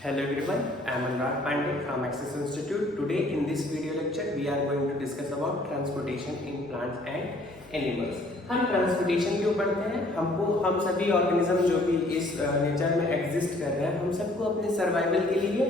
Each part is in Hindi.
Hello everyone, I am Anurag Pandey from Axis Institute. Today in this video lecture we are going to discuss about transportation in plants and animals. हम ट्रांसपोर्टेशन क्यों पढ़ते हैं? हम सभी ऑर्गेनिज्म जो भी इस नेचर में एग्जिस्ट कर रहे हैं, हम सबको अपने सर्वाइवल के लिए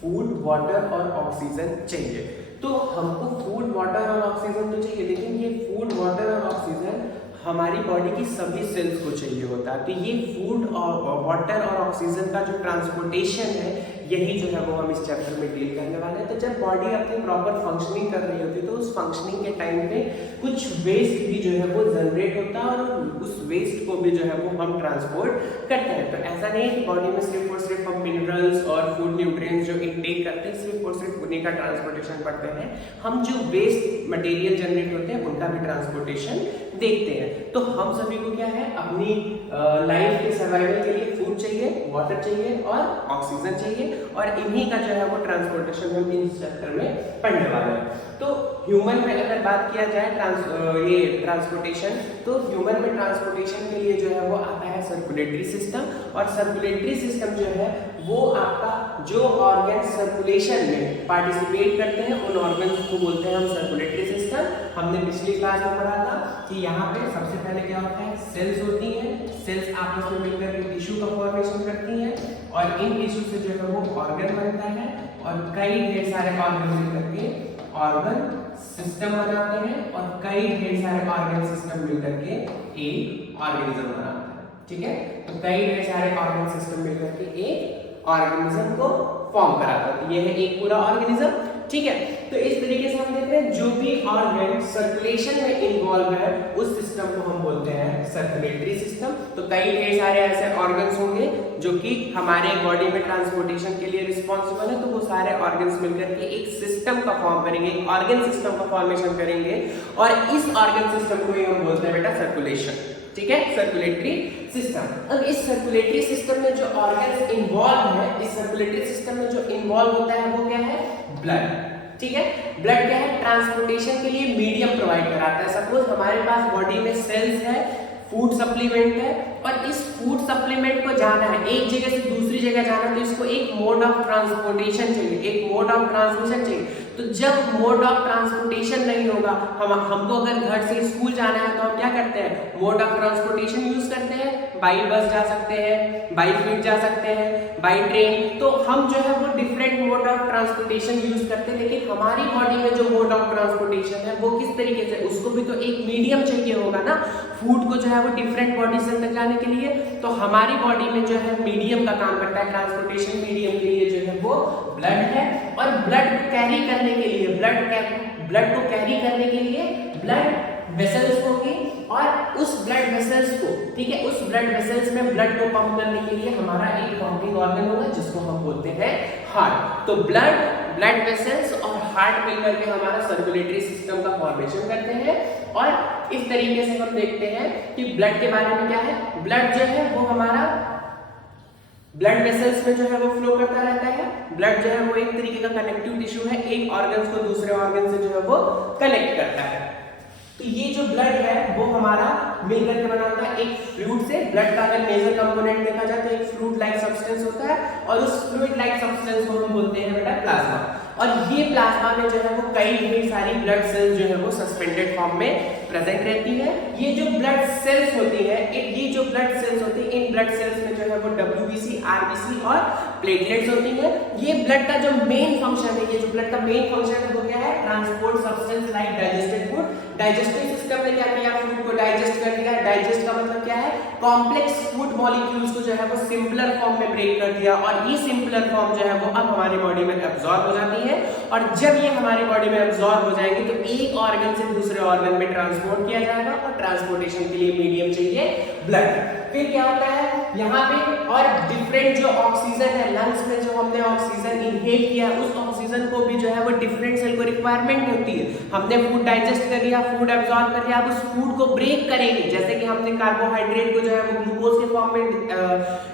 फूड, वाटर और ऑक्सीजन चाहिए। तो हमको फूड, वाटर और ऑक्सीजन तो चाहिए, लेकिन ये फूड, वाटर और ऑक्सीजन हमारी बॉडी की सभी सेल्स को चाहिए होता है। तो ये फूड और वाटर और ऑक्सीजन का जो ट्रांसपोर्टेशन है, यही जो है वो हम इस चैप्टर में डील करने वाले हैं। तो जब बॉडी अपनी प्रॉपर फंक्शनिंग कर रही होती है, तो उस फंक्शनिंग के टाइम पे कुछ वेस्ट भी जो है वो जनरेट होता है और उस वेस्ट को भी जो है वो हम ट्रांसपोर्ट करते हैं। तो ऐसा नहीं है कि बॉडी में सिर्फ और सिर्फ हम मिनरल्स और फूड न्यूट्रिएंट्स जो इनटेक करते हैं, सिर्फ और सिर्फ उन्हीं का ट्रांसपोर्टेशन पढ़ते हैं। हम जो वेस्ट मटेरियल जनरेट होते हैं उनका भी ट्रांसपोर्टेशन देखते हैं। तो हम सभी को क्या है, अपनी लाइफ के सर्वाइवल के लिए फूड चाहिए, वाटर चाहिए और ऑक्सीजन चाहिए, और इन्हीं का जो है वो ट्रांसपोर्टेशन हम इस चैप्टर में पढ़ने वाले हैं। तो ह्यूमन में अगर बात किया जाए ट्रांसपोर्टेशन, तो ह्यूमन में ट्रांसपोर्टेशन के लिए जो है वो आता है सर्कुलेटरी सिस्टम। और सर्कुलेटरी सिस्टम जो है वो आपका जो ऑर्गन सर्कुलेशन में पार्टिसिपेट करते हैं, उन ऑर्गन्स को बोलते हैं हम सर्कुलेटरी सिस्टम। हमने पिछली क्लास में पढ़ा था कि यहाँ पे सबसे पहले क्या होता है, सेल्स होती हैं। सेल्स आपस में मिलकर के टिश्यू का फॉर्मेशन करती हैं, और इन टिश्यू से जो है वो ऑर्गन बनता है, और कई ढेर सारे ऑर्गन मिलकर के ऑर्गन सिस्टम बनाते हैं, और कई ढेर सारे ऑर्गन सिस्टम मिलकर के एक ऑर्गेनिज्म बनाते हैं। ठीक है, तो कई ढेर सारे ऑर्गन सिस्टम मिलकर के एक ऑर्गेनिज्म को फॉर्म कराता है। ये है एक पूरा ऑर्गेनिज्म। ठीक है, तो इस तरीके से हम देख रहे हैं जो भी ऑर्गन सर्कुलेशन में इन्वॉल्व है, उस सिस्टम को हम बोलते हैं सर्कुलेटरी सिस्टम। तो कई ढेर सारे ऐसे ऑर्गन्स होंगे जो कि हमारे बॉडी में ट्रांसपोर्टेशन के लिए रिस्पॉन्सिबल है। तो वो सारे ऑर्गन्स मिलकर के एक सिस्टम का फॉर्म करेंगे, ऑर्गन सिस्टम का फॉर्मेशन करेंगे, और इस ऑर्गन सिस्टम को ही हम बोलते हैं बेटा सर्कुलेशन। ठीक है, सर्कुलेटरी सिस्टम। अब इस सर्कुलेटरी सिस्टम में जो ऑर्गन्स इन्वॉल्व है, इस सर्कुलेटरी सिस्टम में जो इन्वॉल्व होता है वो क्या है, ब्लड। ठीक है, ब्लड क्या है, ट्रांसपोर्टेशन के लिए मीडियम प्रोवाइड कराता है। सपोज हमारे पास बॉडी में सेल्स है, फूड सप्लीमेंट है, और इस फूड सप्लीमेंट को जाना है एक जगह से दूसरी जगह जाना है, तो इसको एक मोड ऑफ ट्रांसपोर्टेशन चाहिए, एक मोड ऑफ ट्रांसमिशन चाहिए। तो जब मोड ऑफ ट्रांसपोर्टेशन नहीं होगा, हमको अगर घर से स्कूल जाना है तो हम क्या करते हैं, मोड ऑफ ट्रांसपोर्टेशन यूज करते हैं। बाई बस जा सकते हैं, बाई फीट जा सकते हैं, बाई ट्रेन। तो हम जो है वो different mode of transportation use करते हैं, लेकिन हमारी बॉडी में जो मोड ऑफ ट्रांसपोर्टेशन है वो किस तरीके से, उसको भी तो एक मीडियम चाहिए होगा ना, फूड को जो है वो डिफरेंट बॉडी से तक जाने के लिए। तो हमारी बॉडी में जो है मीडियम का काम करता है, ट्रांसपोर्टेशन मीडियम के लिए जो है वो ब्लड है। और ब्लड को कैरी करने के लिए, ब्लड को कैरी करने के लिए ब्लड वेसल्स होंगी, और उस ब्लड वेसल्स को, ठीक है, उस ब्लड वेसल्स में ब्लड को पंप करने के लिए हमारा एक पंपिंग ऑर्गन होगा जिसको हम बोलते हैं हार्ट। तो ब्लड वेसल्स और हार्ट मिलकर के हमारा सर्कुलेटरी सिस्टम का फॉर्मेशन करते हैं। और इस तरीके से हम देखते हैं कि ब्लड के बारे में क्या है, ब्लड जो है वो हमारा ब्लड वेसल्स में जो है वो फ्लो करता रहता है। ब्लड जो है वो एक तरीके का कनेक्टिव टिश्यू है, एक ऑर्गन को दूसरे ऑर्गन से जो है वो कनेक्ट करता है। तो ये जो ब्लड है वो हमारा मिलकर के बनाता है एक फ्लूइड से। ब्लड का अगर मेजर कंपोनेंट देखा जाए तो एक फ्लूइड लाइक सब्सटेंस होता है, और उस फ्लूइड लाइक सब्सटेंस को हम बोलते हैं बेटा प्लाज्मा। और ये प्लाज्मा में जो है वो कई ढेर सारी ब्लड सेल्स जो है वो सस्पेंडेड फॉर्म में प्रेजेंट रहती है। ये जो ब्लड सेल्स होती है, ये जो ब्लड सेल्स होती है, इन ब्लड सेल्स में जो है वो WBC, RBC और प्लेटलेट्स होती है। ये ब्लड का जो मेन फंक्शन है, ये जो ब्लड का मेन फंक्शन है वो क्या है, transport substance like digested food. Digestive system ने क्या किया, फूड को डाइजेस्ट कर दिया। डाइजेस्ट का मतलब क्या है, कॉम्प्लेक्स फूड मॉलिक्यूल्स को जो है वो सिंपलर फॉर्म में ब्रेक कर दिया, और ये सिंपलर फॉर्म जो है वो अब हमारी बॉडी में एब्जॉर्ब हो जाती है। और जब ये हमारी बॉडी में एब्जॉर्ब हो जाएंगे तो एक ऑर्गन से दूसरे ऑर्गन में ट्रांसपोर्ट किया जाएगा, और ट्रांसपोर्टेशन के लिए मीडियम चाहिए ब्लड। फिर क्या होता है यहाँ पे, और डिफरेंट जो ऑक्सीजन है लंग्स में, जो हमने ऑक्सीजन इनहेल किया, उस ऑक्सीजन को भी जो है वो डिफरेंट सेल को रिक्वायरमेंट होती है। हमने फूड डाइजेस्ट कर लिया, फूड एब्जॉर्ब कर लिया, अब उस फूड को ब्रेक करेंगे। जैसे कि हमने कार्बोहाइड्रेट को जो है वो ग्लूकोज के फॉर्म में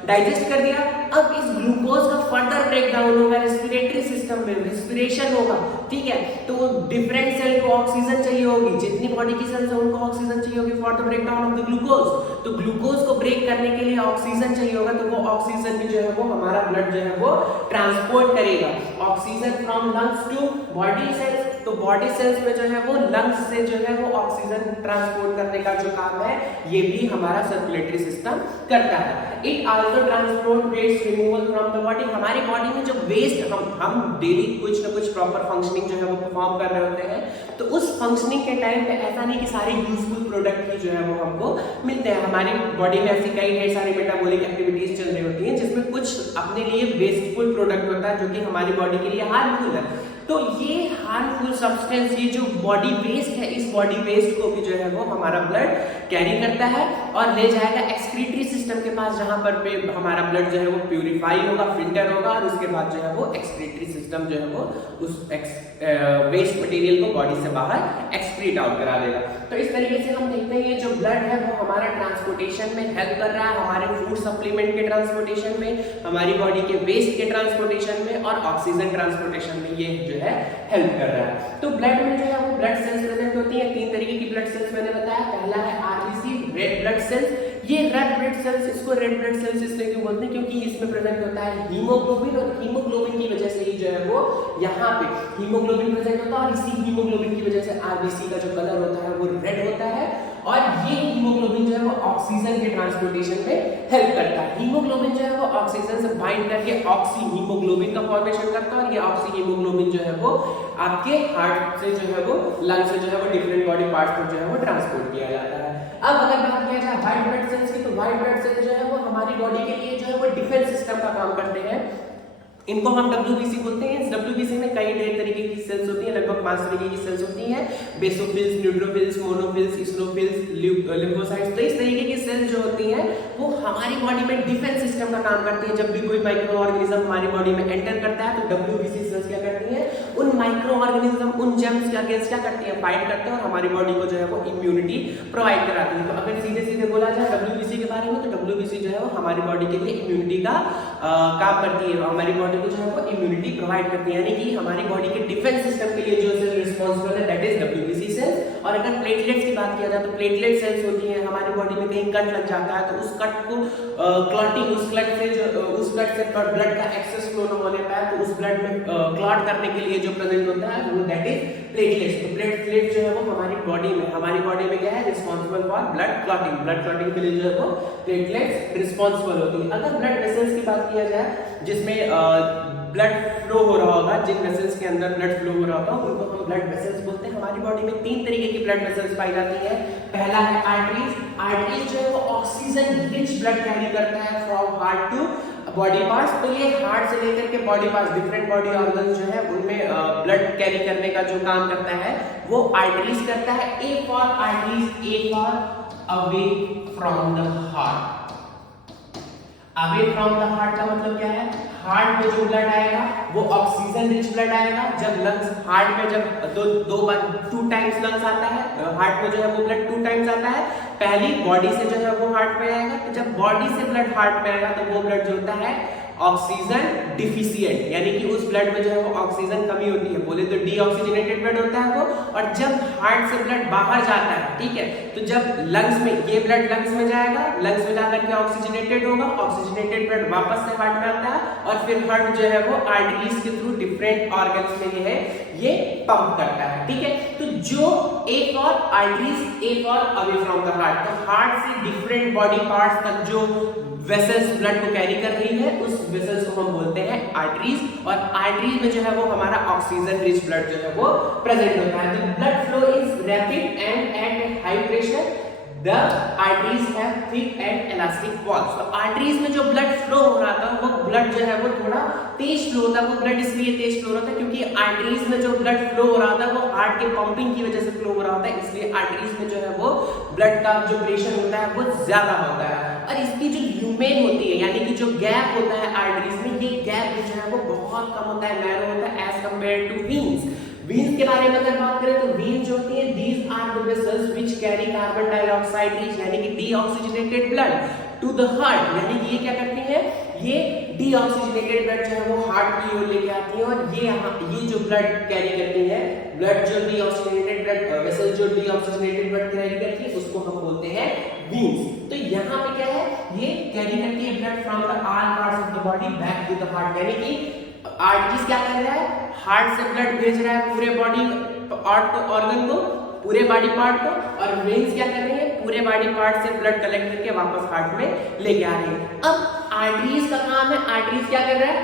डाइजेस्ट कर दिया, अब इस ग्लूकोज का फर्दर ब्रेक डाउन होगा रेस्पिरेटरी सिस्टम में, रेस्पिरेशन होगा। ठीक है, तो डिफरेंट सेल को ऑक्सीजन चाहिए होगी, जितनी बॉडी की सेल्स है उनको ऑक्सीजन चाहिए होगी for the break down of the glucose. तो ग्लूकोज को ब्रेक करने के लिए ऑक्सीजन ऑक्सीजन चाहिए होगा तो वो ऑक्सीजन भी जो है वो हमारा ब्लड जो है वो ट्रांसपोर्ट करेगा। Oxygen from lungs to body cells, तो बॉडी सेल्स में जो है वो लंग्स से जो है वो ऑक्सीजन ट्रांसपोर्ट करने का जो काम है ये भी हमारा सर्कुलेटरी सिस्टम करता है। It also transport waste removal from the body, हमारी बॉडी में जो वेस्ट हम डेली कुछ ना कुछ प्रॉपर फंक्शनिंग जो है वो परफॉर्म कर रहे होते हैं, तो उस फंक्शनिंग के टाइम पे ऐसा नहीं कि सारे यूजफुल प्रोडक्ट ही जो है वो हमको मिलते हैं। हमारी बॉडी में ऐसी कई ढेर सारी मेटाबॉलिक एक्टिविटीज चल रही होती हैं जिसमें कुछ अपने लिए वेस्टफुल प्रोडक्ट होता है जो कि हमारी बॉडी के लिए हार्मफुल है। तो ये हार्मफुल सब्सटेंस, ये जो बॉडी वेस्ट है, इस बॉडी वेस्ट को भी जो है वो हमारा ब्लड कैरी करता है और ले जाएगा एक्सक्रीटरी सिस्टम के पास, जहां पर पे हमारा ब्लड जो है वो प्यूरिफाई होगा, फिल्टर होगा और उसके बाद जो है वो एक्सक्रीटरी सिस्टम जो है वो उस वेस्ट मटेरियल को बॉडी से बाहर एक्सक्रीट आउट करा देगा। तो इस तरीके से हम देखते हैं ये जो ब्लड है वो हमारा ट्रांसपोर्टेशन में हेल्प कर रहा है, हमारे फूड सप्लीमेंट के ट्रांसपोर्टेशन में, हमारी बॉडी के वेस्ट के ट्रांसपोर्टेशन में और ऑक्सीजन ट्रांसपोर्टेशन में ये जो है हेल्प कर रहा है। तो ब्लड में जो है वो ब्लड सेल्स प्रेजेंट होती है, 3 तरीके की ब्लड सेल्स मैंने बताया। पहला है आरबीसी, रेड ब्लड सेल्स। ये रेड ब्लड सेल्स, इसको रेड ब्लड सेल्स इसलिए क्यों बोलते हैं क्योंकि इसमें प्रेजेंट होता है हीमोग्लोबिन, और हीमोग्लोबिन की वजह से ही जो है वो यहाँ पे हीमोग्लोबिन प्रेजेंट होता है और इसी हीमोग्लोबिन की वजह से आरबीसी का जो कलर होता है वो रेड होता है। और ये हीमोग्लोबिन जो है वो ऑक्सीजन के ट्रांसपोर्टेशन में हेल्प करता है। हीमोग्लोबिन जो है वो ऑक्सीजन से बाइंड करके ऑक्सी हीमोग्लोबिन का फॉर्मेशन करता है और ये ऑक्सी हीमोग्लोबिन जो है वो आपके हार्ट से जो है वो लंग से जो है वो डिफरेंट बॉडी पार्ट्स पर जो है वो ट्रांसपोर्ट किया जाता है। अब अगर बात किया जाए व्हाइट ब्लड सेल्स की, तो व्हाइट ब्लड सेल्स जो है वो हमारी बॉडी के लिए जो है वो डिफेंस सिस्टम का काम करते हैं। इनको हम WBC बोलते हैं। इस WBC में कई ढेर तरीके की सेल्स होती हैं, लगभग 5 तरीके की सेल्स होती हैं, बेसोफिल्स, न्यूट्रोफिल्स, मोनोफिल्स, इसिनोफिल्स, लिम्फोसाइट्स। तो इस तरीके की सेल्स जो होती हैं वो हमारी बॉडी में डिफेंस सिस्टम का काम करती है। जब भी कोई माइक्रो ऑर्गेनिज्म हमारी बॉडी में एंटर करता है तो WBC सेल्स क्या करती हैं, उन माइक्रो ऑर्गेनिज्म, उन जर्म्स के अगेंस्ट क्या करती हैं, फाइट करते हैं और हमारी बॉडी को जो है वो इम्यूनिटी प्रोवाइड कराती है। तो अगर सीधे सीधे बोला जाए WBC के बारे में, तो WBC जो है वो हमारी बॉडी के लिए इम्यूनिटी का काम करती है, हमारी बॉडी को जो है वो इम्यूनिटी प्रोवाइड करती है, यानी कि हमारी बॉडी के डिफेंस सिस्टम के लिए जो सेल रिस्पांसिबल है दैट इज WBC सेल्स। और अगर प्लेटलेट्स की बात किया जाए तो प्लेटलेट सेल्स होती हैं, हमारी बॉडी में कहीं कट लग जाता है तो उस कट को क्लॉटिंग, उस कट से ब्लड का एक्सेस फ्लो न होने पाए तो उस ब्लड में क्लॉट करने के लिए जो प्रेजेंट होता है वो दैट इज प्लेटलेट्स। तो प्लेटलेट जो है वो हमारी बॉडी में क्या है, रिस्पांसिबल फॉर ब्लड क्लॉटिंग के लिए जो है वो प्लेटलेट्स रिस्पांसिबल होती है। अगर ब्लड वेसल्स की बात किया जाए जिसमें ब्लड फ्लो हो रहा होगा, जिन वेसल्स के अंदर ब्लड फ्लो हो रहा होगा उनको हम ब्लड वेसल्स बोलते हैं। हमारी बॉडी में 3 तरीके की ब्लड वेसल्स पाई जाती है। पहला है आर्टरीज। आर्टरीज जो है वो ऑक्सीजन रिच ब्लड कैरी करता है from heart to body parts. तो ये हार्ट से लेकर के body parts, different body organs जो है उनमें ब्लड कैरी करने का जो काम करता है वो आर्टरीज करता है। A for arteries, A for away from the heart. Away from the heart का मतलब क्या है, हार्ट में जो ब्लड आएगा वो ऑक्सीजन रिच ब्लड आएगा। जब लंग्स, हार्ट में जब 2 टाइम्स लंग्स आता है, हार्ट में जो है वो ब्लड 2 टाइम्स आता है। पहली बॉडी से जो है वो हार्ट में आएगा, तो जब बॉडी से ब्लड हार्ट में आएगा तो वो ब्लड जो होता है ऑक्सीजन डिफिशिएंट, यानी कि उस ब्लड में जो है वो ऑक्सीजन कमी होती है, बोले तो डीऑक्सीजनेटेड ब्लड होता है वो। और जब हार्ट से ब्लड बाहर जाता है, ठीक है, तो जब लंग्स में, ये ब्लड लंग्स में जाएगा, लंग्स में जाकर के ऑक्सीजनेटेड होगा, ऑक्सीजनेटेड ब्लड वापस से हार्ट में आता है और फिर हार्ट जो है वो आर्टरीज के थ्रू डिफरेंट ऑर्गन्स में ये पंप करता है, ठीक है। तो जो A for arteries, A for away from the heart, तो हार्ट से डिफरेंट बॉडी पार्ट्स तक जो वेसल्स ब्लड को कैरी कर रही है उस वेसल्स को हम बोलते हैं आर्टरीज। और आर्टरीज में जो है वो हमारा ऑक्सीजन रिच ब्लड जो है वो प्रेजेंट होता है। The blood flow is rapid and at high pressure. The arteries have thick and elastic walls। तो आर्टरीज में जो ब्लड फ्लो हो रहा था वो ब्लड जो है वो थोड़ा तेज फ्लो होता है। वो ब्लड इसलिए तेज फ्लो होता है क्योंकि आर्टरीज में जो ब्लड फ्लो हो रहा था वो हार्ट के पंपिंग की वजह से फ्लो हो रहा होता है, इसलिए आर्टरीज में जो है वो ब्लड का जो प्रेशर होता है वो ज्यादा होता है। और इसकी जो ल्यूमेन होती है, यानी कि जो गैप होता है आर्टरीज में, ये गैप जो है वो बहुत कम होता है, नैरो होता है as compare to veins. Veins के बारे में अगर बात करें तो वीन्स जो होती है, these are the vessels which carry carbon dioxide rich, यानी कि deoxygenated blood to the heart, यानी कि ये क्या करती है, ये डीऑक्सीजनेटेड ब्लड जो है वो हार्ट की ओर लेके आती है। और ये जो ब्लड कैरी करती है, ब्लड जो डीऑक्सीजनेटेड ब्लड वेसल जो डीऑक्सीजनेटेड ब्लड कैरी करती है उसको हम बोलते हैं veins। तो यहाँ पे क्या है, ये कैरी करती है blood from the all parts of the body back to the heart, यानी कि आर्टरीज क्या कर रहा है, हार्ट से ब्लड भेज रहा है पूरे बॉडी ऑर्गन को, पूरे बॉडी पार्ट को, और वेन्स क्या कर रही है, पूरे बॉडी पार्ट से ब्लड कलेक्ट करके वापस हार्ट में लेके आ रही है। अब आर्टरीज का काम है, आर्टरीज क्या कर रहा है,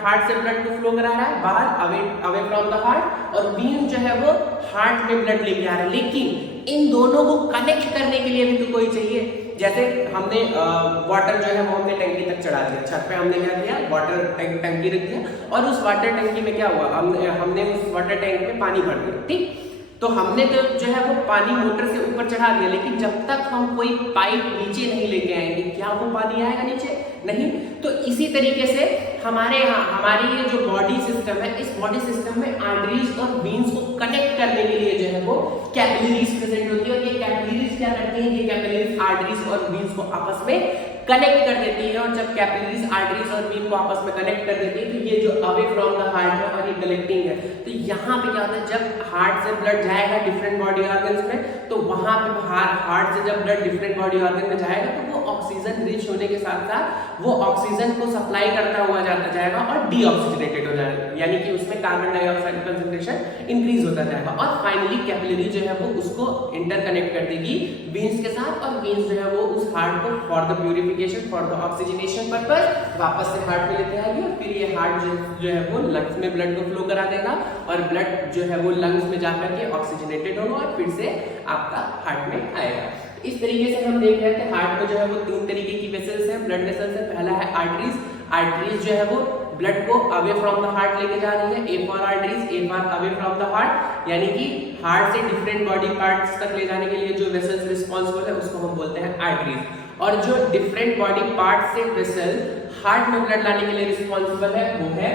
हार्ट से ब्लड को फ्लो करा रहा है बाहर अवे फ्रॉम द हार्ट, और वीन जो है वो हार्ट में ब्लड लेके आ रहा है। लेकिन इन दोनों को कनेक्ट करने के लिए भी तो कोई चाहिए। जैसे हमने वाटर जो है वो हमने टंकी तक चढ़ा दिया, छत पे हमने क्या किया, वाटर टंकी रख दिया, और उस वाटर टंकी में क्या हुआ, हमने उस वाटर टैंक में पानी भर दिया, ठीक। तो हमने तो जो है वो पानी मोटर से ऊपर चढ़ा दिया, लेकिन जब तक हम कोई पाइप नीचे नहीं लेके आएंगे, क्या वो पानी आएगा नीचे? नहीं। तो इसी तरीके से हमारे यहाँ हमारी ये जो बॉडी सिस्टम है, इस बॉडी सिस्टम में आर्टरीज और वेन्स को कनेक्ट करने के लिए जो है वो कैपिलरीज प्रेजेंट होती है, और ये कैपिलरीज क्या करती है, ये कैपिलरीज आर्टरीज और वेन्स को आपस में कनेक्ट कर देती है। और जब कैपिलरीज आर्टरीज और वेन को आपस में कनेक्ट कर देती है, तो ये जो अवे फ्रॉम द हार्ट है और ये कलेक्टिंग है, तो यहाँ पे क्या होता है, जब हार्ट से ब्लड जाएगा डिफरेंट बॉडी ऑर्गन्स में, तो वहां पे हार्ट से जब ब्लड डिफरेंट बॉडी ऑर्गन में जाएगा, तो वो ऑक्सीजन रिच होने के साथ साथ वो ऑक्सीजन को सप्लाई करता हुआ जाता जाएगा और डीऑक्सीजनेटेड हो जाएगा, यानी कि उसमें कार्बन डाइऑक्साइड कंसंट्रेशन इंक्रीज होता जाएगा। और फाइनली कैपिलरी जो है वो उसको इंटरकनेक्ट कर देगी वेन्स के साथ, और वेन्स जो है वो उस हार्ट को for the purification, for the oxygenation purpose वापस से हार्ट में लेते आएगी, और फिर ये हार्ट जो है वो लंग्स में ब्लड को फ्लो करा देगा, और ब्लड जो है वो लंग्स में जाकर के ऑक्सीजनेटेड होगा और फिर से आपका हार्ट में आएगा। इस तरीके से हम देख रहे थे हार्ट में जो है वो तीन तरीके की वेसल्स हैं, ब्लड वेसल्स है। पहला है आर्टरीज, आर्टरीज जो है वो ब्लड को अवे फ्रॉम द हार्ट लेके जा रही है, A for arteries, A for away from the heart, यानी कि हार्ट से डिफरेंट बॉडी पार्ट्स तक ले जाने के लिए जो वेसल्स रिस्पांसिबल है उसको हम बोलते हैं आर्टरीज। और जो डिफरेंट बॉडी पार्ट से वेसल हार्ट में ब्लड लाने के लिए रिस्पांसिबल है वो है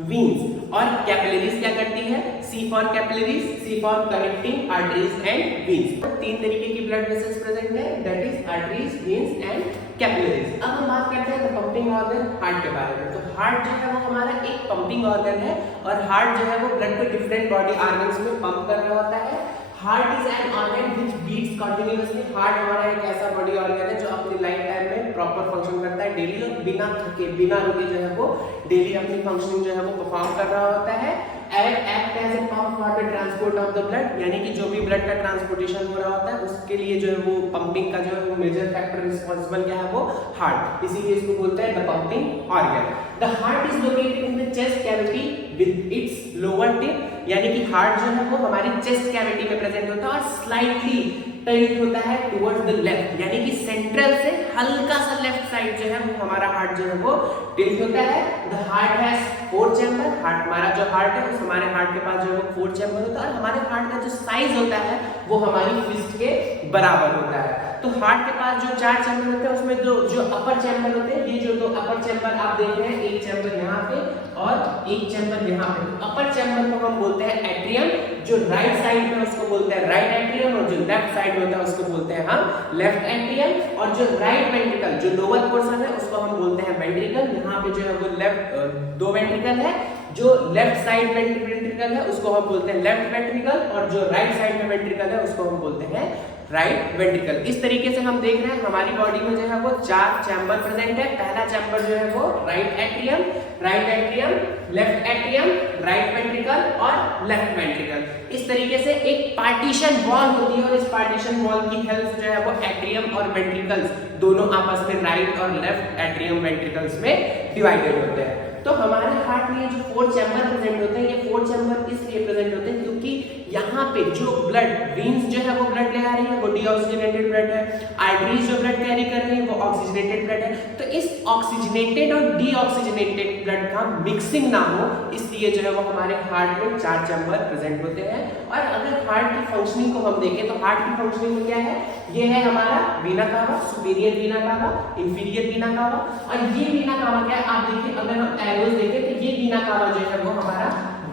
veins। और कैपिलरीज क्या करती है, C for capillaries, C for connecting arteries and veins. तीन तरीके की ब्लड वेसल्स प्रेजेंट है, that is arteries, veins and capillaries. अब हम बात करते हैं पंपिंग ऑर्गन हार्ट के बारे में। तो हार्ट जो है वो हमारा एक पंपिंग ऑर्गन है, और हार्ट जो है वो ब्लड को डिफरेंट बॉडी ऑर्गन्स में पंप कर रहा होता है। Heart is an organ which beats continuously. Heart हमारा एक ऐसा बॉडी ऑर्गन है जो अपनी लाइफ टाइम में प्रॉपर फंक्शन करता है डेली, और बिना थके बिना रुके जो है वो डेली अपनी फंक्शनिंग जो है वो परफॉर्म कर रहा होता है। Act as a pump for the transport of the blood, यानी कि जो भी ब्लड का ट्रांसपोर्टेशन हो रहा होता है उसके लिए जो है वो पंपिंग का जो है वो मेजर फैक्टर रिस्पांसिबल क्या है वो हार्ट, इसीलिए इसको बोलते हैं the pumping organ. The heart is located in the chest cavity with its lower tip, यानी कि हार्ट जो है वो हमारी चेस्ट कैविटी में प्रेजेंट होता है और स्लाइटली टिल्ट होता है टुवर्ड्स द लेफ्ट, यानी कि सेंट्रल से हल्का सा लेफ्ट साइड जो है वो हमारा हार्ट जो है वो टिल्ट होता है। The heart has 4 chamber, heart हमारा जो हार्ट है उस हमारे हार्ट के पास जो है वो 4 चैम्बर होता है, और हमारे हार्ट का जो साइज होता है वो हमारी फिस्ट के बराबर होता है। तो हार्ट के पास जो 4 चैम्बर होते हैं उसमें जो अपर चैम्बर होते हैं, ये जो दो अपर चैम्बर आप देख रहे हैं, एक चैम्बर यहाँ पे और एक चैम्बर यहाँ पे। अपर चैम्बर को हम बोलते हैं एट्रियम, जो राइट साइड में उसको बोलते हैं राइट एट्रियम, और जो लेफ्ट साइड में होता है उसको बोलते हैं हम लेफ्ट एट्रियम। और जो राइट वेंट्रिकल जो लोअर पोर्शन है उसको हम बोलते हैं वेंट्रिकल। यहाँ पे जो है वो लेफ्ट 2 वेंट्रिकल है, जो लेफ्ट साइड वेंट्रिकल है उसको हम बोलते हैं लेफ्ट वेंट्रिकल, और जो राइट साइड में वेंट्रिकल है उसको हम बोलते हैं राइट वेंट्रिकल। इस तरीके से हम देख रहे हैं हमारी बॉडी में जो है वो 4 चैम्बर प्रेजेंट है। पहला चैम्बर जो है वो right atrium, left atrium, right ventricle और लेफ्ट वेंट्रिकल। इस तरीके से एक पार्टीशन वॉल होती है, और इस पार्टीशन वॉल की हेल्प जो है वो एट्रियम और वेंट्रिकल्स दोनों आपस में राइट और लेफ्ट एट्रियम वेंट्रिकल्स में डिवाइडेड होते हैं। तो हमारे हार्ट में जो 4 चैम्बर प्रेजेंट होते हैं, ये 4 चैम्बर इसलिए प्रेजेंट होते हैं क्योंकि यहाँ पे जो ब्लड वेन्स जो है वो ब्लड ले आ रही है वो डीऑक्सीजनेटेड ब्लड है, आर्टरीज जो ब्लड कैरी कर रही है वो ऑक्सीजनेटेड ब्लड है। तो इस ऑक्सीजनेटेड और डीऑक्सीजनेटेड ब्लड का मिक्सिंग ना हो इसलिए जो है वो हमारे हार्ट में 4 चैम्बर प्रेजेंट होते हैं। और अगर हार्ट की फंक्शनिंग को हम देखें तो हार्ट की फंक्शनिंग में क्या है, ये है हमारा वीना कावा, सुपीरियर वीना कावा, इंफीरियर वीना कावा। और ये वीना कावा क्या है, आप देखिए अगर हम एरोज देखें तो ये वीना कावा जो है वो हमारा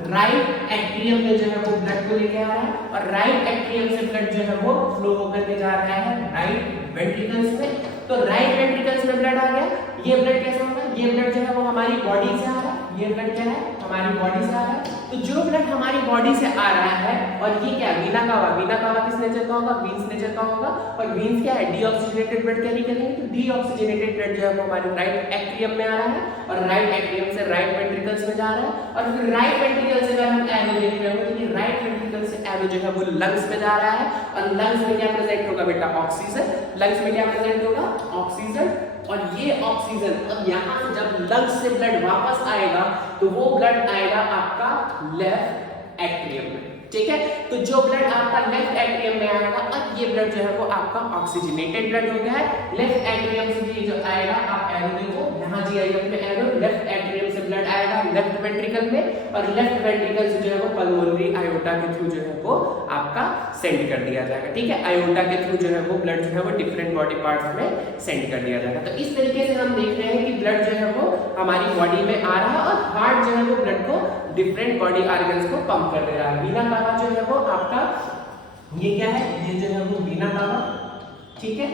राइट एट्रियम में जो है वो ब्लड को लेके आ रहा है, और राइट एट्रियम से ब्लड जो है वो फ्लो होकर के जा रहा है राइट वेंट्रिकल्स में। तो राइट वेंट्रिकल्स में ब्लड आ गया, ये ब्लड कैसा होगा, ये ब्लड जो है वो हमारी बॉडी से आ रहा है, ये ब्लड क्या है हमारी बॉडी से आ रहा है। तो जो ब्लड हमारी बॉडी से आ रहा है और ये क्या वीना कावा किस नेचर का होगा, वीन्स नेचर का होगा। और वीन्स क्या है डीऑक्सीजनेटेड ब्लड कैरी करेंगे। तो डीऑक्सीजनेटेड ब्लड जो है वो हमारे राइट एट्रियम में आ रहा है और राइट एट्रियम से राइट वेंट्रिकल्स में जा रहा है और फिर राइट वेंट्रिकल से अगर हम एरो देख रहे हो तो ये राइट वेंट्रिकल से एरो जो है वो लंग्स में जा रहा है और लंग्स में क्या प्रेजेंट होगा बेटा ऑक्सीजन। लंग्स में क्या प्रेजेंट होगा ऑक्सीजन। और ये ऑक्सीजन अब यहाँ से जब लंग्स से ब्लड वापस आएगा तो वो ब्लड आएगा आपका लेफ्ट एट्रियम में। ठीक है, तो जो ब्लड आपका लेफ्ट एट्रियम में आएगा अब ये ब्लड जो है वो आपका ऑक्सीजनेटेड ब्लड हो गया है। लेफ्ट एट्रियम से भी जो आएगा आप एरो देखो यहाँ जी आएगा एरो, लेफ्ट एट्रियम से ब्लड आएगा लेफ्ट वेंट्रिकल में और लेफ्ट वेंट्रिकल से जो है वो पल्मोनरी आयोटा के थ्रू जो है वो आपका सेंड कर दिया जाएगा। ठीक है, आयोटा के थ्रू जो है वो ब्लड जो है वो डिफरेंट बॉडी पार्ट्स में सेंड कर दिया जाएगा। तो इस तरीके से हम देख रहे हैं कि ब्लड जो है वो हमारी बॉडी में आ रहा है और हार्ट जो है वो ब्लड को डिफरेंट बॉडी ऑर्गन्स को पंप कर दे रहा है। वीना कावा जो है वो आपका ये क्या है, ये जो है वो वीना कावा। ठीक है,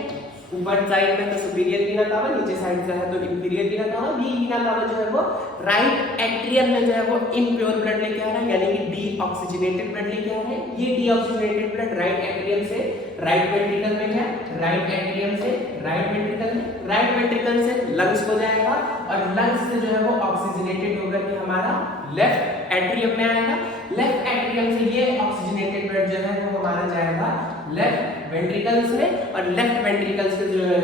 ऊपर साइड में तो सुपीरियर वीना कावा, नीचे साइड से है तो इंफीरियर वीना कावा। ये वीना कावा जो है वो राइट एट्रियम में जो है वो इम्प्योर ब्लड लेके आ रहा है यानी कि डीऑक्सीजनेटेड ब्लड लेके आ रहा है। ये डीऑक्सीजनेटेड ब्लड राइट एट्रियम से राइट वेंट्रिकल में है, राइट एट्रियम से राइट वेंट्रिकल में, राइट वेंट्रिकल से लंग्स को जाएगा और लंग्स से जो है वो ऑक्सीजनेटेड होकर के हमारा लेफ्ट एट्रियम में आएगा। लेफ्ट एट्रियम से ये ऑक्सीजनेटेड ब्लड जो है वो हमारा जाएगा लेफ्ट वेंट्रिकल्स में और लेफ्ट वेंट्रिकल से जो है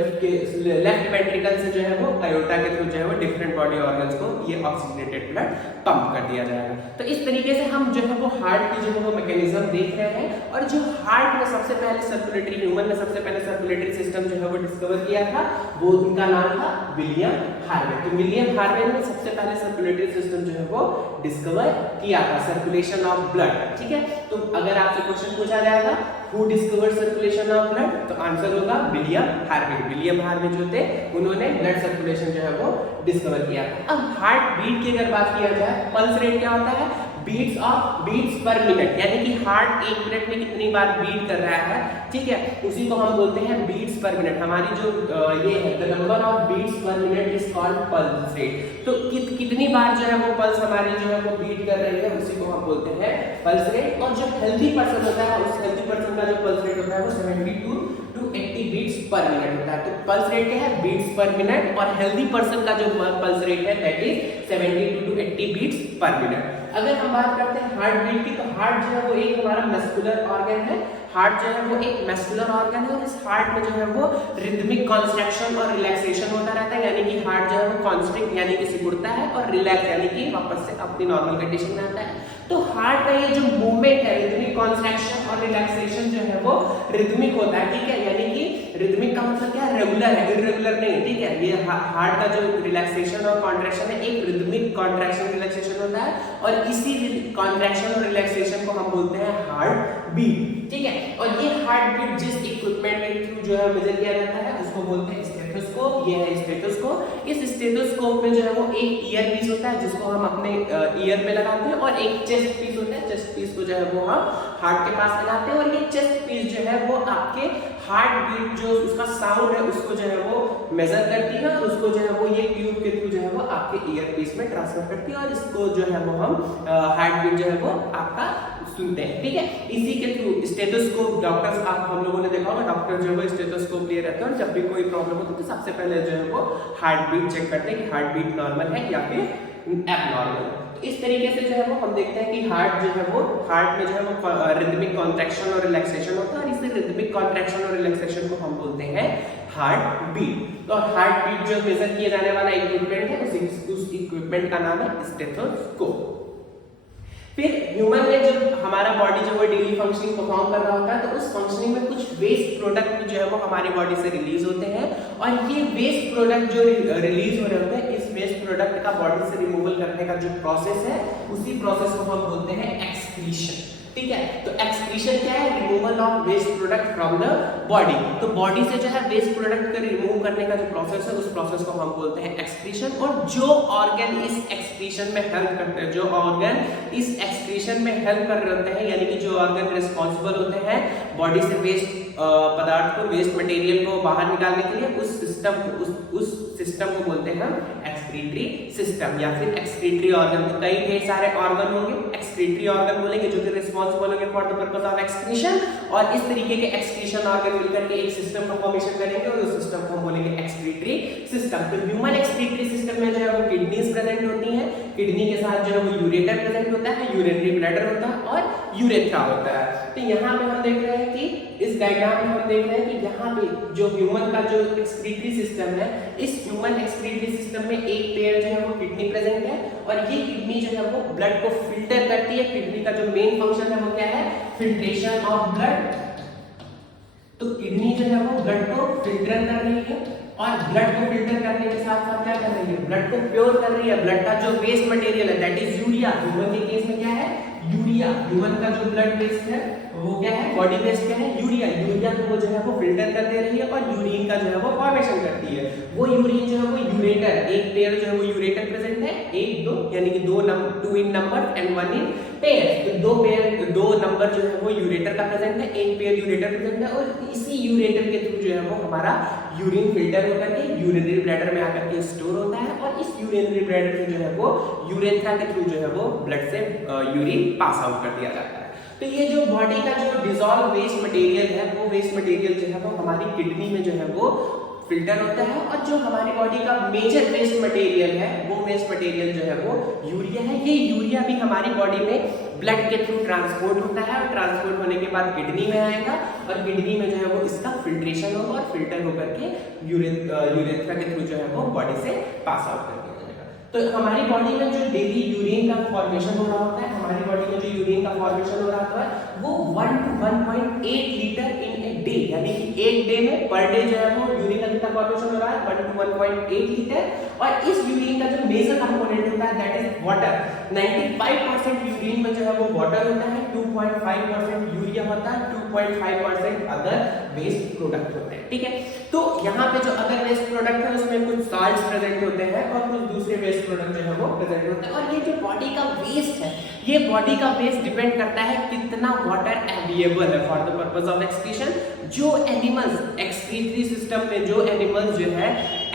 लेफ्ट वेंट्रिकल से जो है वो आयोटा के थ्रू जो है वो डिफरेंट बॉडी ऑर्गन्स को ये ऑक्सीजनेटेड ब्लड पंप कर दिया जाएगा। तो इस तरीके से हम जो है वो हार्ट की जो है वो मैकेनिज्म देख रहे हैं। और जो हार्ट में सबसे पहले सर्कुलेटरी ह्यूमन में सबसे पहले सर्कुलेटरी सिस्टम जो है वो डिस्कवर किया था वो उनका नाम था विलियम हार्वे। तो विलियम हार्वे ने सबसे पहले सर्कुलेटरी सिस्टम जो है वो डिस्कवर किया था, सर्कुलेशन ऑफ ब्लड। ठीक है, तो अगर आपसे क्वेश्चन पूछा जाएगा who discovered circulation of blood तो आंसर होगा विलियम हार्वे। विलियम हार्वे जो थे उन्होंने ब्लड सर्कुलेशन जो है वो डिस्कवर किया था। अब हार्ट बीट की अगर बात किया जाए, पल्स रेट क्या होता है बीट्स पर मिनट, यानी कि हार्ट एक मिनट में कितनी बार बीट कर रहा है। ठीक है, उसी को हम बोलते हैं बीट्स पर मिनट। हमारी जो ये है the number of beats per minute is called pulse rate. तो कितनी बार जो है वो पल्स हमारी जो है वो बीट कर रही है उसी को हम बोलते हैं पल्स रेट। और जो हेल्दी पर्सन होता है उस हेल्दी पर्सन का जो पल्स रेट होता है वो 72 to 80 बीट्स पर मिनट होता है। तो पल्स रेट क्या है बीट्स पर मिनट और हेल्दी पर्सन का जो पल्स रेट है that is 72 to 80 beats per minute. अगर हम बात करते हैं हार्ट बीट की तो हार्ट जो है वो एक हमारा मस्कुलर ऑर्गन है। हार्ट जो है वो एक मस्कुलर ऑर्गन है और इस हार्ट में जो है वो रिदमिक कॉन्ट्रैक्शन और रिलैक्सेशन होता रहता है, यानी कि हार्ट जो है वो कॉन्स्ट्रिक्ट यानी कि सिकुड़ता है और रिलैक्स यानी कि वापस से अपनी नॉर्मल कंडीशन में आता है। तो हार्ट का ये जो मूवमेंट है रिदमिक कॉन्ट्रैक्शन और रिलैक्सेशन जो है वो रिदमिक होता है। ठीक है, यानी कि रिदमिक का मतलब क्या है रेगुलर है, इररेगुलर नहीं है। ठीक है, ये हार्ट का जो रिलैक्सेशन और कॉन्ट्रैक्शन है एक रिदमिक कॉन्ट्रैक्शन रिलैक्सेशन होता है और इसी कॉन्ट्रैक्शन और रिलैक्सेशन को हम बोलते हैं हार्ट बीट। ठीक है, और ये हार्ट बीट जिस इक्विपमेंट के थ्रू जो है मेजर किया जाता है उसको बोलते हैं स्टेथोस्कोप। ये है स्टेथोस्कोप। इस स्टेथोस्कोप में जो है वो एक ईयर पीस होता है जिसको हम अपने ईयर में लगाते हैं और एक चेस्ट पीस होता है। चेस्ट पीस को जो है वो हम हार्ट के पास लगाते हैं और ये चेस्ट पीस जो है वो आपके हार्ट बीट जो उसका साउंड है उसको जो है वो मेजर करती है और उसको जो है वो ये ट्यूब के थ्रू जो है वो आपके ईयर पीस में ट्रांसफर करती है और इसको जो है वो हम हार्ट बीट जो है वो आपका सुनते हैं। ठीक है, इसी के थ्रू स्टेथोस्कोप डॉक्टर्स आप हम लोगों ने देखा होगा डॉक्टर जो है वो स्टेथोस्कोप लिए रहते हैं और जब भी कोई प्रॉब्लम होती है तो सबसे पहले जो है वो हार्ट बीट चेक करते हैं कि हार्ट बीट नॉर्मल है या फिर एबनॉर्मल। तो इस तरीके से जो है वो हम देखते हैं कि हार्ट जो है वो हार्ट में जो है वो रिदमिक कॉन्ट्रैक्शन और रिलैक्सेशन होता है और इस रिदमिक कॉन्ट्रैक्शन और रिलैक्सेशन को हम बोलते हैं हार्ट बीट। तो हार्ट बीट जो मेजर किए जाने वाला इक्विपमेंट है उस इक्विपमेंट का नाम है स्टेथोस्कोप। फिर ह्यूमन में जब हमारा बॉडी जो है डेली फंक्शनिंग परफॉर्म कर रहा होता है तो उस फंक्शनिंग में कुछ वेस्ट प्रोडक्ट जो है वो हमारी बॉडी से रिलीज होते हैं और ये वेस्ट प्रोडक्ट जो रिलीज हो रहे होते हैं इस वेस्ट प्रोडक्ट का बॉडी से रिमूवल करने का जो प्रोसेस है उसी प्रोसेस को हम बोलते हैं एक्सक्रीशन। ठीक है, तो एक्सक्रीशन क्या है removal of waste product from the body. तो बॉडी से जो है वेस्ट प्रोडक्ट को रिमूव करने का जो प्रोसेस है उस प्रोसेस को हम बोलते हैं एक्सक्रीशन। और जो ऑर्गन इस एक्सक्रीशन में हेल्प करते हैं जो ऑर्गन इस एक्सक्रीशन में हेल्प कर रहे होते हैं यानी कि जो ऑर्गन रिस्पॉन्सिबल होते हैं बॉडी से वेस्ट पदार्थ को वेस्ट मटेरियल को बाहर निकालने के लिए उस सिस्टम को बोलते हैं हम एक्सक्रीटरी सिस्टम या फिर एक्सक्रीटरी ऑर्गन। तो कई ढेर सारे ऑर्गन होंगे, एक्सक्रीटरी ऑर्गन बोलेंगे जो कि रिस्पांसिबल होंगे for the purpose of excretion, और इस तरीके के एक्सक्रीशन ऑर्गन मिलकर के एक सिस्टम का फॉर्मेशन करेंगे और उस सिस्टम को हम बोलेंगे एक्सक्रीटरी सिस्टम। तो ह्यूमन एक्सक्रीटरी सिस्टम में जो है वो किडनीज प्रेजेंट होती हैं, किडनी के साथ जो है वो यूरेटर प्रेजेंट होता है, यूरिनरी ब्लैडर होता है और यूरेथ्रा होता है। तो यहाँ पे हम देख रहे हैं कि इस डायग्राम में हम देख रहे हैं कि यहाँ पे जो ह्यूमन का जो एक्सक्रीटरी सिस्टम है, इस ह्यूमन एक्सक्रीटरी सिस्टम में एक पेयर जो है वो किडनी प्रेजेंट है और ये किडनी जो है वो ब्लड को फिल्टर करती है। किडनी का जो मेन फंक्शन है वो क्या है? Filtration of blood. तो किडनी जो है वो ब्लड को फिल्टर कर रही है और ब्लड को फिल्टर करने के साथ साथ क्या कर रही है? ब्लड को प्योर कर रही है। ब्लड का जो वेस्ट मटेरियल है दैट इज यूरिया। ह्यूमन के केस में क्या है? यूरिया। ह्यूमन का जो ब्लड वेस्ट है वो क्या है? बॉडी वेस्ट क्या है? यूरिया। यूरिया को वो जो है वो फिल्टर कर दे रही है और यूरिन का जो है वो फॉर्मेशन करती है। वो यूरिन जो है वो यूरेटर, एक पेयर जो है वो यूरेटर प्रेजेंट है, एक दो यानी कि two in number and one in pair. तो दो नंबर जो है वो यूरेटर का प्रेजेंट है, एक पेयर यूरेटर प्रेजेंट है और इसी यूरेटर के थ्रू जो है वो हमारा यूरिन फिल्टर होकर के यूरिनरी ब्लैडर में आकर के स्टोर होता है और इस यूरिनरी ब्लैडर से जो है वो यूरेथ्रा के थ्रू जो है वो ब्लड से यूरिन पास आउट कर दिया जाता है। तो ये जो बॉडी का जो डिसॉल्व वेस्ट मटेरियल है वो वेस्ट मटेरियल जो है वो हमारी किडनी में जो है वो फिल्टर होता है और जो हमारी बॉडी का मेजर वेस्ट मटेरियल है वो वेस्ट मटेरियल जो है वो यूरिया है। ये यूरिया भी हमारी बॉडी में ब्लड के थ्रू ट्रांसपोर्ट होता है और ट्रांसपोर्ट होने के बाद किडनी में आएगा और किडनी में जो है वो इसका फिल्ट्रेशन होगा और फिल्टर होकर के यूरेथ्रा के थ्रू जो है वो बॉडी से पास आउट कर दिया जाएगा। तो हमारी बॉडी में जो डेली यूरिन का फॉर्मेशन हो रहा होता है, हमारी बॉडी में जो यूरिन का फॉर्मेशन हो रहा होता है वो 1 to 1.8 litre in a day, यानी कि एक डे में पर डे जो है वो यूरिन का कितना फॉर्मेशन हो रहा है? 1 to 1.8 लीटर। और इस यूरिन का जो मेजर कंपोनेंट होता है दैट इज वाटर। 95% यूरिन में जो है वो वाटर होता है, 2.5% यूरिया होता है, 2.5% अदर वेस्ट प्रोडक्ट होते हैं। ठीक है, तो यहाँ पे जो अदर वेस्ट प्रोडक्ट है उसमें कुछ साल्ट्स प्रेजेंट होते हैं और कुछ दूसरे वेस्ट प्रोडक्ट जो है वो प्रेजेंट होते हैं। और ये जो बॉडी का वेस्ट है, ये बॉडी का वेस्ट डिपेंड करता है कितना वाटर अवेलेबल है for the purpose of excretion. जो एनिमल्स एक्सक्रीटरी सिस्टम में, जो एनिमल्स जो है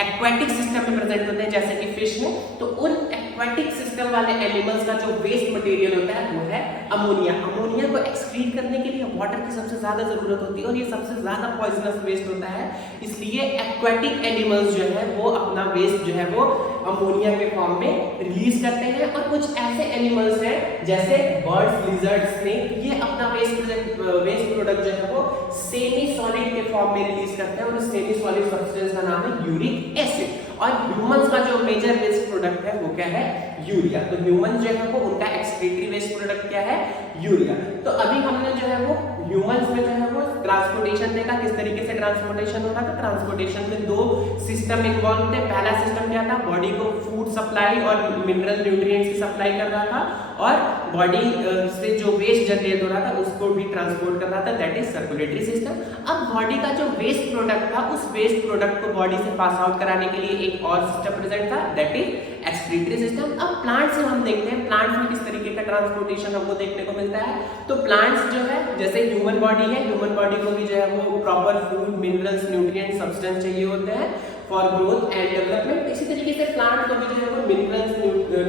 एक्वाटिक सिस्टम में प्रेजेंट होते हैं जैसे कि फिश है, तो उन एक्वाटिक सिस्टम वाले एनिमल्स का जो वेस्ट मटेरियल होता है वो है अमोनिया। अमोनिया को एक्सक्रीट करने के लिए वाटर की सबसे ज्यादा जरूरत होती है और ये सबसे ज्यादा पॉइजनस वेस्ट होता है, इसलिए एक्वाटिक एनिमल्स जो है वो अपना वेस्ट जो है वो अमोनिया के फॉर्म में रिलीज करते हैं। और कुछ ऐसे एनिमल्स हैं जैसे बर्ड्स, लिजर्ड्स, स्नेक, ये अपना वेस्ट प्रोडक्ट जो है वो सेमी सॉलिड के फॉर्म में रिलीज करते हैं और उस सेमी सॉलिड सब्सटेंस का नाम है यूरिक एसिड। और ह्यूमंस का जो मेजर वेस्ट प्रोडक्ट है वो क्या है? यूरिया। तो ह्यूमंस जो है वो उनका एक्सक्रीटरी वेस्ट प्रोडक्ट क्या है? यूरिया। तो अभी हमने जो है वो ह्यूमंस में जो है वो ट्रांसपोर्टेशन देखा, किस तरीके से ट्रांसपोर्टेशन हो रहा था। ट्रांसपोर्टेशन में दो सिस्टम इन्वॉल्व थे। पहला सिस्टम क्या था? बॉडी को फूड सप्लाई और मिनरल न्यूट्रिएंट्स की सप्लाई कर रहा था और बॉडी से जो वेस्ट जनरेट हो रहा था उसको भी ट्रांसपोर्ट कर रहा था, दैट इज सर्कुलेटरी सिस्टम। अब बॉडी का जो वेस्ट प्रोडक्ट था उस वेस्ट प्रोडक्ट को बॉडी से पास आउट कराने के लिए एक और सिस्टम प्रेजेंट था, दैट इज एक्सक्रीटरी सिस्टम। अब प्लांट्स में हम देखते हैं प्लांट्स में किस तरीके का ट्रांसपोर्टेशन हमको देखने को मिलता है। तो प्लांट्स जो है जैसे ह्यूमन बॉडी है, ह्यूमन बॉडी को भी जो है वो proper food, minerals, nutrient, substance चाहिए होते हैं फॉर ग्रोथ एंड डेवलपमेंट। इसी तरीके से प्लांट को भी जो है वो मिनरल्स,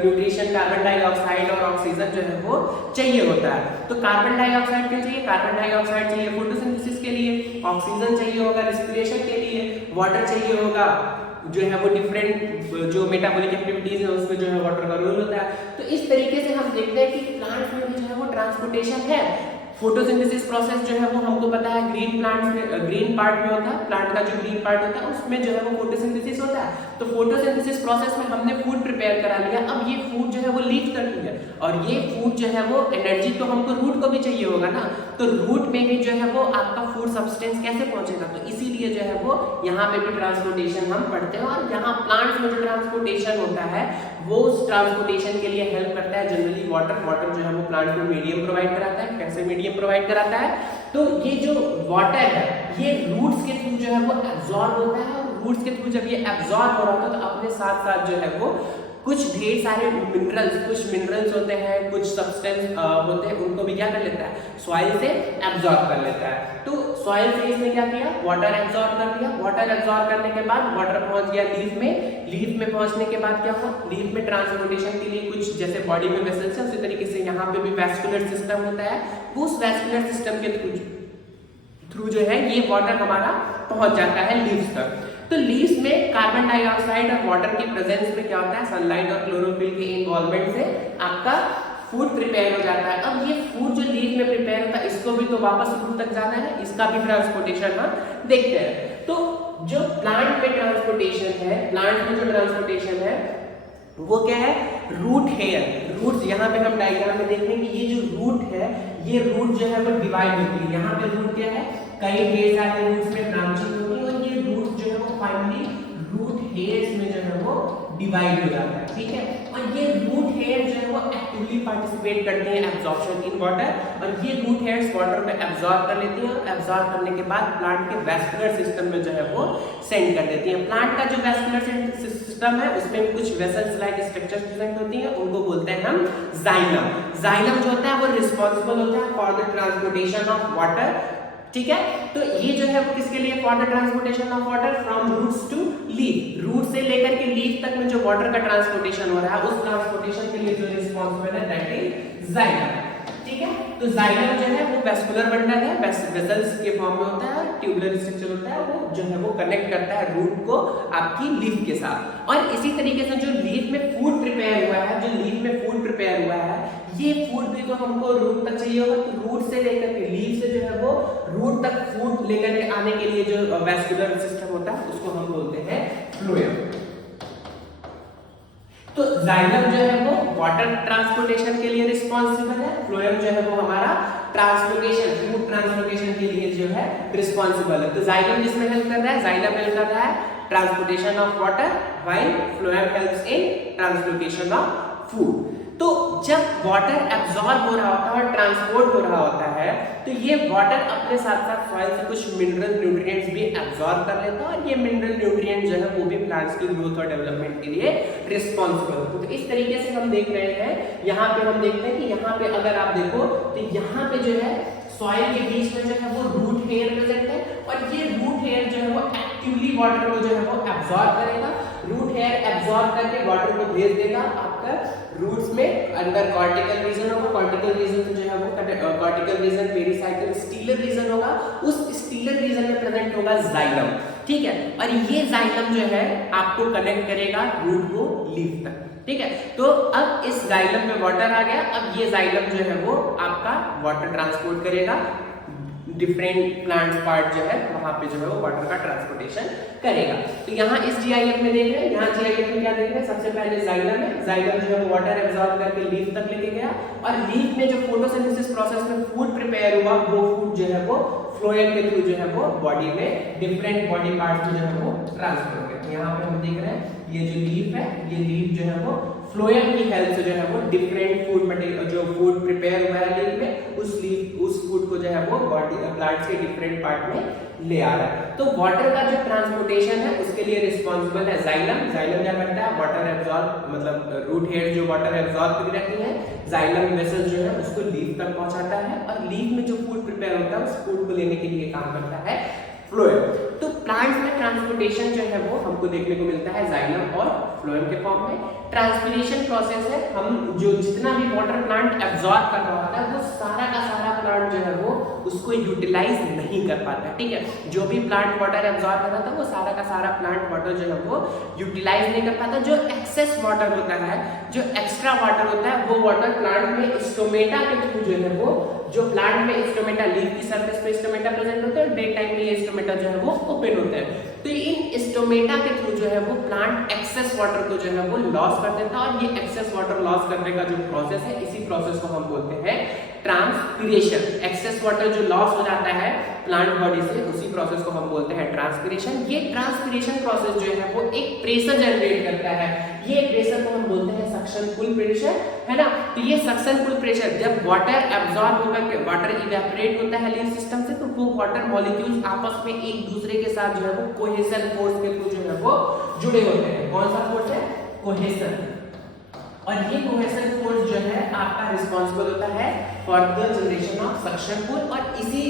न्यूट्रिशन, कार्बन डाइऑक्साइड और ऑक्सीजन जो है वो चाहिए होता है। तो कार्बन डाइऑक्साइड क्यों चाहिए? कार्बन डाइऑक्साइड चाहिए फोटोसिंथेसिस के लिए, ऑक्सीजन चाहिए होगा रेस्पिरेशन के लिए, वाटर चाहिए होगा जो है वो डिफरेंट जो मेटाबॉलिक एक्टिविटीज है उसमें जो है वाटर का रोल होता है। तो इस तरीके से हम देखते हैं कि प्लांट्स में भी जो है वो ट्रांसपोर्टेशन है। फोटोसिंथेसिस प्रोसेस जो है वो हमको पता है ग्रीन प्लांट्स में, ग्रीन पार्ट में होता है, प्लांट का जो ग्रीन पार्ट होता है उसमें जो है वो फोटोसिंथेसिस होता है। तो फोटोसिंथेसिस प्रोसेस में हमने फूड प्रिपेयर करा लिया, अब ये फूड जो है वो लीव करती है और ये फूड जो है वो एनर्जी तो हमको रूट को भी चाहिए होगा ना, तो रूट में भी जो है वो आपका फूड सब्सटेंस कैसे पहुंचेगा? तो इसीलिए जो है वो यहाँ पे भी ट्रांसपोर्टेशन हम पढ़ते हैं और यहाँ प्लांट्स में जो ट्रांसपोर्टेशन होता है वो उस ट्रांसपोर्टेशन के लिए हेल्प करता है जनरली वाटर। वाटर जो है वो प्लांट को मीडियम प्रोवाइड कराता है। कैसे मीडियम प्रोवाइड कराता है? तो ये जो वाटर है ये रूट्स के थ्रू जो है वो एब्जॉर्ब होता है और रूट्स के थ्रू जब ये एब्जॉर्ब हो रहा होता है तो अपने साथ साथ जो है वो कुछ ढेर सारे मिनरल्स होते हैं, कुछ सब्सटेंस होते हैं, उनको भी क्या कर लेता है, सॉइल से एब्जॉर्ब कर लेता है। तो सॉइल से इसने क्या किया, वाटर एब्जॉर्ब कर लिया। वाटर एब्जॉर्ब करने के बाद वाटर पहुंच गया लीफ में। लीफ में पहुंचने के बाद क्या हुआ, लीफ में ट्रांसपोर्टेशन के लिए कुछ जैसे बॉडी में वेसल्स है, उसी तरीके से यहाँ पे भी वैस्कुलर सिस्टम होता है। उस वैस्कुलर सिस्टम के थ्रू जो है ये वाटर हमारा पहुंच जाता है लीव्स तक। तो लीव्स में कार्बन डाइऑक्साइड और वाटर की प्रेजेंस में क्या होता है, सनलाइट और क्लोरोफिल के इन्वॉल्वमेंट से आपका फूड प्रिपेयर हो जाता है। अब ये फूड जो लीफ में प्रिपेयर होता है इसको भी तो वापस रूट तक जाना है, इसका भी ट्रांसपोर्टेशन हम देखते हैं। तो जो प्लांट में ट्रांसपोर्टेशन है, प्लांट में जो ट्रांसपोर्टेशन है वो क्या है, रूट हेयर। रूट यहाँ पे हम डायग्राम में देखेंगे कि ये जो रूट है, ये रूट जो है वो डिवाइड होती है। यहाँ पे रूट क्या है, कई ढेर सारे रूट्स में ब्रांचिंग होती है और ये रूट जो है वो फाइनली रूट हेयर्स में जो है वो डिवाइड हो जाता है, ठीक है। और ये रूट हेयर जो है वो एक्टिवली पार्टिसिपेट करते हैं एब्जॉर्प्शन इन वाटर, और ये रूट हेयर्स वाटर में एब्जॉर्ब कर लेती हैं और एब्जॉर्ब करने के बाद प्लांट के वैस्कुलर सिस्टम में जो है वो सेंड कर देती हैं। प्लांट का जो वैस्कुलर सिस्टम है उसमें कुछ वेसल्स लाइक स्ट्रक्चर्स प्रेजेंट होती हैं, उनको बोलते हैं हम जाइलम। जाइलम जो होता है वो रिस्पॉन्सिबल होता है for the transportation of water, ठीक है। तो ये जो है वो किसके लिए, for the transportation of water from roots to leaf. Root से लेकर के लीफ तक में जो वाटर का ट्रांसपोर्टेशन हो रहा है उस ट्रांसपोर्टेशन के लिए जो रिस्पॉन्सिबल है दैट इज जाइलम, ठीक है। तो जाइलम जो है वो वैस्कुलर बंडल है, वेसल्स के फॉर्म में होता है, ट्यूबुलर स्ट्रक्चर होता है, वो जो है वो कनेक्ट करता है रूट को आपकी लीफ के साथ। और इसी तरीके से जो लीफ में फूड प्रिपेयर हुआ है, जो लीफ में फूड प्रिपेयर हुआ है, ये फूड भी तो हमको रूट तक चाहिए होगा, तो रूट से लेकर के लीफ से जो है वो रूट तक फूड लेकर के आने के लिए जो वैस्कुलर सिस्टम होता है उसको हम बोलते हैं फ्लोएम। तो जाइलम जो है वो वाटर ट्रांसपोर्टेशन के लिए रिस्पॉन्सिबल है, फ्लोएम जो है वो हमारा ट्रांसपोर्टेशन, फूड ट्रांसपोर्टेशन के लिए जो है रिस्पॉन्सिबल है। तो जाइलम जिसमें हेल्प कर रहा है, जाइलम हेल्प कर रहा है transportation of water, while phloem helps in transportation of food. तो जब वाटर एब्जॉर्ब हो रहा होता है और ट्रांसपोर्ट हो रहा होता है तो ये वाटर अपने साथ साथ सॉइल से कुछ मिनरल न्यूट्रिएंट्स भी एब्जॉर्ब कर लेता है, और ये मिनरल न्यूट्रिएंट जो है वो भी प्लांट्स की ग्रोथ और डेवलपमेंट के लिए रिस्पॉन्सिबल होते हैं। तो इस तरीके से हम देख रहे हैं, यहाँ पे हम देखते हैं कि यहाँ पे अगर आप देखो तो यहाँ पे जो है सॉइल के बीच में जो है वो रूट हेयर प्रेजेंट है, और ये रूट हेयर जो है वो एक्टिवली वाटर को जो है वो एब्जॉर्ब करेगा। रूट हेयर एब्जॉर्ब करके वाटर को भेज देगा आपका रूट्स में। अंदर कॉर्टिकल रीजन होगा, कॉर्टिकल रीजन से जो है वो cortical region pericycle stelar region होगा, उस स्टीलर रीजन में प्रेजेंट होगा जाइलम, ठीक है। और ये जाइलम जो है आपको कनेक्ट करेगा रूट को लीफ तक, ठीक है। तो अब इस जाइलम में वाटर आ गया, अब ये जाइलम जो है वो आपका वाटर ट्रांसपोर्ट करेगा, डिफरेंट प्लांट पार्ट जो है वहां पे जो है वो वाटर का ट्रांसपोर्टेशन करेगा। तो यहाँ इस जीआईएफ में देख रहे हैं, यहाँ जीआईएफ में क्या देख रहे हैं, सबसे पहले जाइलम है, जाइलम जो है वो वाटर एब्जॉर्ब करके लीफ तक लेके गया, और लीफ में जो फोटोसिंथेसिस प्रोसेस में फूड प्रिपेयर हुआ वो फूड जो है वो फ्लोएम के थ्रू जो है वो बॉडी में डिफरेंट बॉडी पार्ट्स में जो है वो ट्रांसफर हो गए। यहाँ पे हम देख रहे हैं ये जो लीफ है, ये लीफ जो है वो फ्लोएम की हेल्प से जो है वो डिफरेंट फूड मटेरियल जो फूड प्रिपेयर हुआ है लीफ में, उस फूड को जो है वो बॉडी प्लांट्स के डिफरेंट पार्ट में ले आ रहा है। तो वाटर का जो ट्रांसपोर्टेशन है उसके लिए रिस्पॉन्सिबल है जाइलम। जाइलम क्या करता है, वाटर एब्जॉर्ब, मतलब रूट हेयर जो वाटर एब्जॉर्ब कर रहती है, जाइलम वेसल जो है उसको लीफ तक पहुंचाता है, और लीफ में जो फूड प्रिपेयर होता है उस फूड को लेने के लिए काम करता है फ्लोएम। तो प्लांट्स में ट्रांसपोर्टेशन जो है वो हमको देखने को मिलता है जाइलम और फ्लोएम के फॉर्म में। ट्रांसपिरेशन प्रोसेस है, हम जो जितना भी वाटर प्लांट एब्जॉर्ब कर रहा होता है वो सारा का सारा प्लांट जो है वो उसको यूटिलाइज नहीं कर पाता, ठीक है। जो भी प्लांट वाटर एब्जॉर्ब कर रहा था वो सारा का सारा प्लांट वाटर जो है वो यूटिलाइज नहीं कर पाता। जो एक्सेस वाटर होता है, जो एक्स्ट्रा वाटर होता है, वो वाटर प्लांट में स्टोमेटा के थ्रू जो है वो, जो प्लांट में स्टोमेटा, लीफ की सरफेस पे स्टोमेटा प्रेजेंट होते हैं, डे टाइम में ये स्टोमेटा जो है वो ओपन होते हैं। तो इन स्टोमेटा के थ्रू जो है वो प्लांट एक्सेस वाटर को जो है वो लॉस कर देता है, और ये एक्सेस वाटर लॉस करने का जो प्रोसेस है, इसी प्रोसेस को हम बोलते हैं ट्रांसपीरेशन। एक्सेस वाटर जो लॉस हो जाता है प्लांट बॉडी से, उसी प्रोसेस को हम बोलते हैं ट्रांसपीरेशन। ये ट्रांसपीरेशन प्रोसेस जो है वो एक प्रेशर जनरेट करता है, ये प्रेशर को हम बोलते हैं सक्शन पुल प्रेशर, है ना। तो ये सक्शन पुल प्रेशर जब वाटर एब्जॉर्ब होकर के वाटर इवेपोरेट होता है लीफ सिस्टम से, तो वो वाटर मॉलिक्यूल्स आपस में एक दूसरे के साथ जो है वो कोहेशन फोर्स के थ्रू जो है वो जुड़े होते हैं। कौन सा फोर्स है? कोहेशन। और ये कोहेशन फोर्स जो है आपका रिस्पांसिबल होता है for the generation of suction pull. और इसी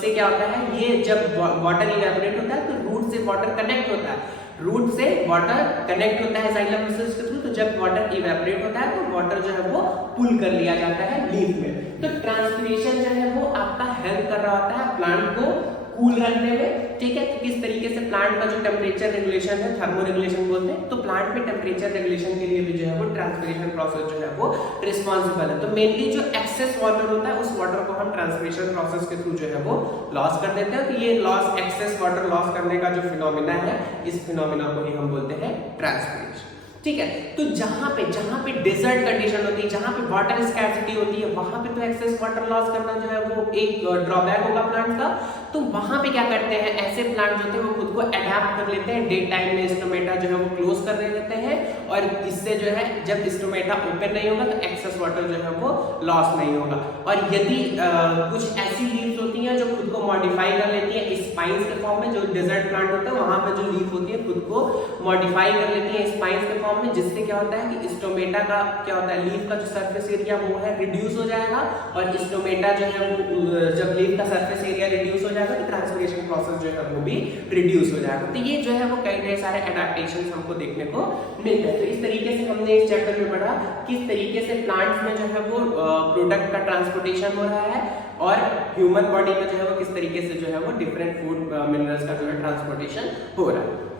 से क्या होता है, ये जब वाटर इवेपोरेट होता है तो रूट से वाटर कनेक्ट होता है, रूट से वाटर कनेक्ट होता है जाइलम मसल्स के थ्रू। तो जब वाटर इवेपोरेट होता है तो वाटर जो है वो पुल कर लिया जाता है लीफ में। तो ट्रांसपीरेशन जो है वो आपका हेल्प कर रहा होता है प्लांट को कूल रखने में, ठीक है। तो किस तरीके से प्लांट का जो टेम्परेचर रेगुलेशन है, थर्मो रेगुलेशन बोलते हैं, तो प्लांट में टेम्परेचर रेगुलेशन के लिए भी जो है वो ट्रांसपीरेशन प्रोसेस जो है वो रिस्पांसिबल है। तो मेनली जो एक्सेस वाटर होता है उस वाटर को हम ट्रांसपीरेशन प्रोसेस के थ्रू जो है वो लॉस कर देते हैं। तो ये लॉस, एक्सेस वाटर लॉस करने का जो फिनोमिना है, इस फिनोमिना को ही हम बोलते हैं ट्रांसपीरेशन, ठीक है। तो जहां पे डेजर्ट कंडीशन होती है, जहां पे वाटर स्कैर्सिटी होती है, वहां पे तो एक्सेस वाटर लॉस करना जो है वो एक ड्रॉबैक होगा प्लांट का। तो वहां पे क्या करते हैं, ऐसे प्लांट जो होते हैं वो खुद को अडैप्ट कर लेते हैं, डे टाइम में स्टोमेटा जो है वो क्लोज कर देते हैं, और इससे जो है जब स्टोमेटा ओपन नहीं होगा तो एक्सेस वाटर जो है वो लॉस नहीं होगा। और यदि कुछ ऐसी लीव्स होती हैं जो खुद को मॉडिफाई कर लेती है स्पाइंस के फॉर्म में, जो डेजर्ट प्लांट होता है वहां पे जो लीफ होती है खुद को मॉडिफाई कर लेती है स्पाइंस के फॉर्म में, जिससे क्या होता है कि स्टोमेटा का क्या होता है, लीफ का जो सरफेस एरिया वो है रिड्यूस हो जाएगा। और स्टोमेटा जो है वो जब लीफ का सरफेस एरिया रिड्यूस हो जाएगा तो ट्रांसपीरेशन प्रोसेस जो है वो भी रिड्यूस हो जाएगा। तो ये जो है वो कई सारे एडेप्टेशंस हमको देखने को मिलते हैं। तो इस तरीके से हमने इस चैप्टर में पढ़ा किस तरीके से प्लांट्स में जो है वो प्रोडक्ट का ट्रांसपोर्टेशन हो रहा है, और ह्यूमन बॉडी में जो है वो किस तरीके से जो है वो डिफरेंट फूड मिनरल्स का जो है ट्रांसपोर्टेशन हो रहा है।